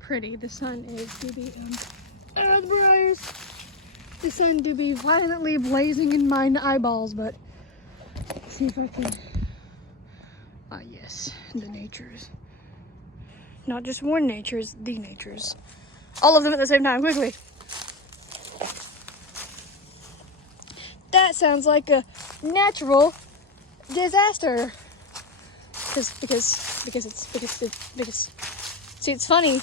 Pretty. The sun is to be the briars. The sun to be violently blazing in mine eyeballs, but let's see if I can. Ah, yes, the natures. Not just one natures, the natures. All of them at the same time, quickly. That sounds like a natural disaster. Because see, it's funny.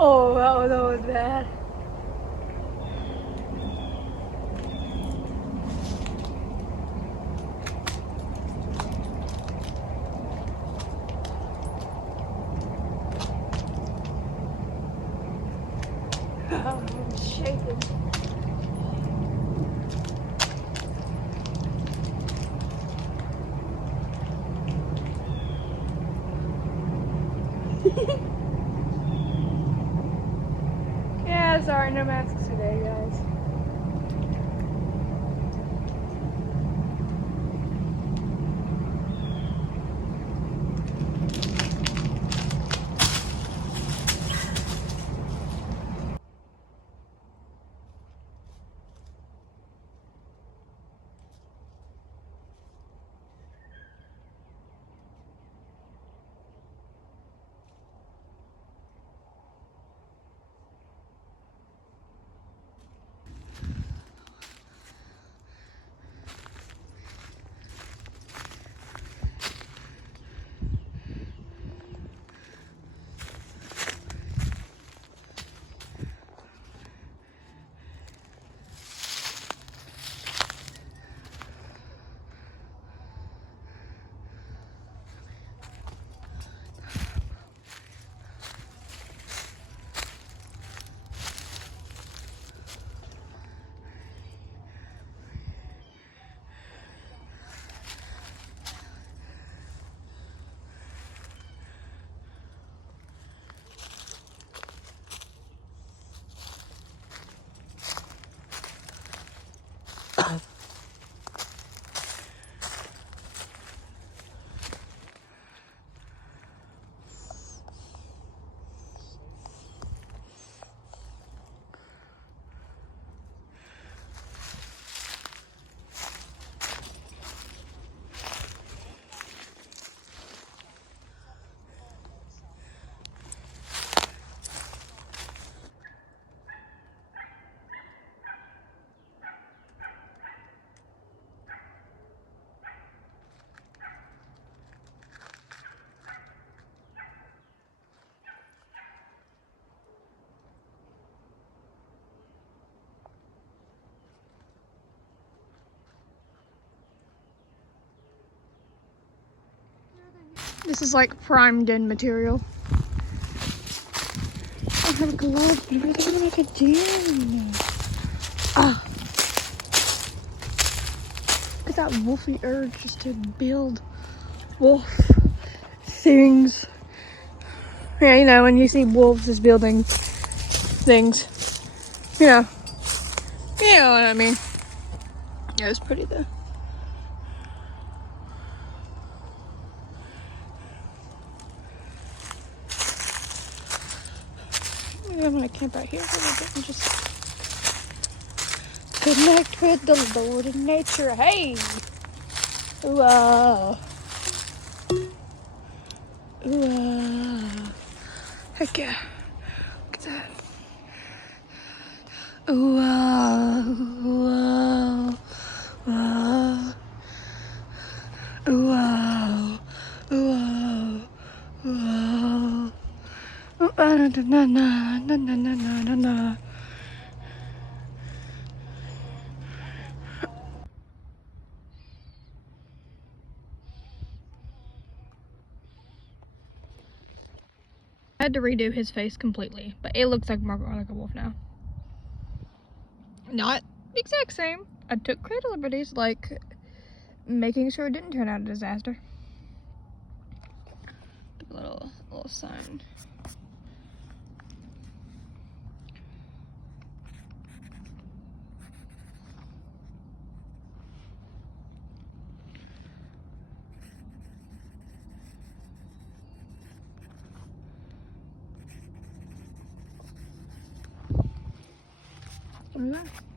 Oh, that was bad. I'm shaking. Yeah, sorry, no masks today, guys. This is like prime den material. I have a glove, but what am I gonna do? Ah. Look at that wolfy urge just to build wolf things. Yeah, you know, when you see wolves as building things, you know what I mean. Yeah, it's pretty though. Maybe I'm gonna camp out here for a little bit and just connect with the Lord in nature. Hey! Whoa. Whoa. Heck yeah. Look at that. Whoa. Whoa. Whoa. Whoa. Whoa. Whoa. Na na na na na na na na. I had to redo his face completely, but it looks like more like a wolf now. Not the exact same. I took great liberties, like making sure it didn't turn out a disaster. A little sign. Okay.